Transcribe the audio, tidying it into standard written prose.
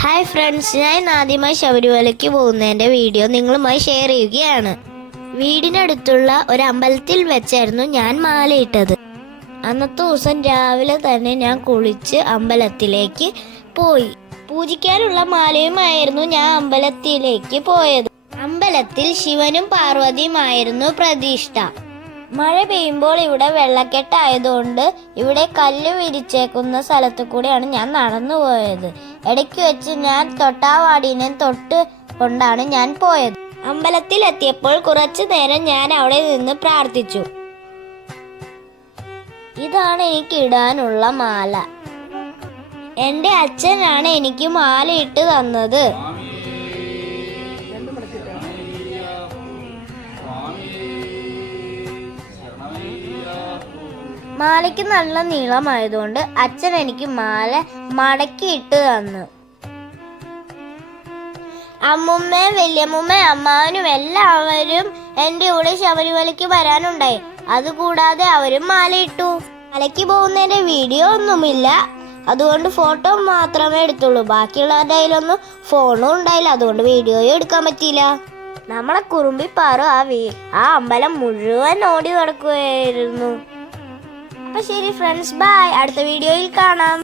Hi friends, ഞാൻ ആദ്യമായി ശബരിമലയ്ക്ക് പോകുന്നതിൻ്റെ വീഡിയോ നിങ്ങളുമായി ഷെയർ ചെയ്യുകയാണ്. വീടിനടുത്തുള്ള ഒരു അമ്പലത്തിൽ വെച്ചായിരുന്നു ഞാൻ മാലയിട്ടത്. അന്നത്തെ ദിവസം രാവിലെ തന്നെ ഞാൻ കുളിച്ച് അമ്പലത്തിലേക്ക് പോയി. പൂജിക്കാനുള്ള മാലയുമായിരുന്നു ഞാൻ അമ്പലത്തിലേക്ക് പോയത്. അമ്പലത്തിൽ ശിവനും പാർവതിയുമായിരുന്നു പ്രതിഷ്ഠ. മഴ പെയ്യുമ്പോൾ ഇവിടെ വെള്ളക്കെട്ടായതുകൊണ്ട് ഇവിടെ കല്ല് വിരിച്ചേക്കുന്ന സ്ഥലത്തു കൂടെയാണ് ഞാൻ നടന്നു പോയത്. ഇടയ്ക്ക് വെച്ച് ഞാൻ തൊട്ടാവാടിനെ തൊട്ട് കൊണ്ടാണ് ഞാൻ പോയത്. അമ്പലത്തിൽ എത്തിയപ്പോൾ കുറച്ചു നേരം ഞാൻ അവിടെ നിന്ന് പ്രാർത്ഥിച്ചു. ഇതാണ് എനിക്ക് ഇടാനുള്ള മാല. എൻ്റെ അച്ഛനാണ് എനിക്ക് മാല ഇട്ട് തന്നത്. മാലയ്ക്ക് നല്ല നീളമായതുകൊണ്ട് അച്ഛൻ എനിക്ക് മാല മടക്കി ഇട്ട് തന്നു. അമ്മുമ്മയും വല്യമ്മുമ്മയും അമ്മാവനും എല്ലാവരും എൻ്റെ കൂടെ ശബരിമലയ്ക്ക് വരാനുണ്ടായി. അതുകൂടാതെ അവരും മാല ഇട്ടു. മലയ്ക്ക് പോകുന്നതിൻ്റെ വീഡിയോ ഒന്നുമില്ല, അതുകൊണ്ട് ഫോട്ടോ മാത്രമേ എടുത്തുള്ളൂ. ബാക്കിയുള്ളവരുടെ കയ്യിലൊന്നും ഫോണും ഉണ്ടായില്ല, അതുകൊണ്ട് വീഡിയോയും എടുക്കാൻ പറ്റിയില്ല. നമ്മളെ കുറുമ്പിപ്പാറു ആ അമ്പലം മുഴുവൻ ഓടി നടക്കുകയായിരുന്നു. അപ്പൊ ശരി ഫ്രണ്ട്സ്, ബൈ. അടുത്ത വീഡിയോയിൽ കാണാം.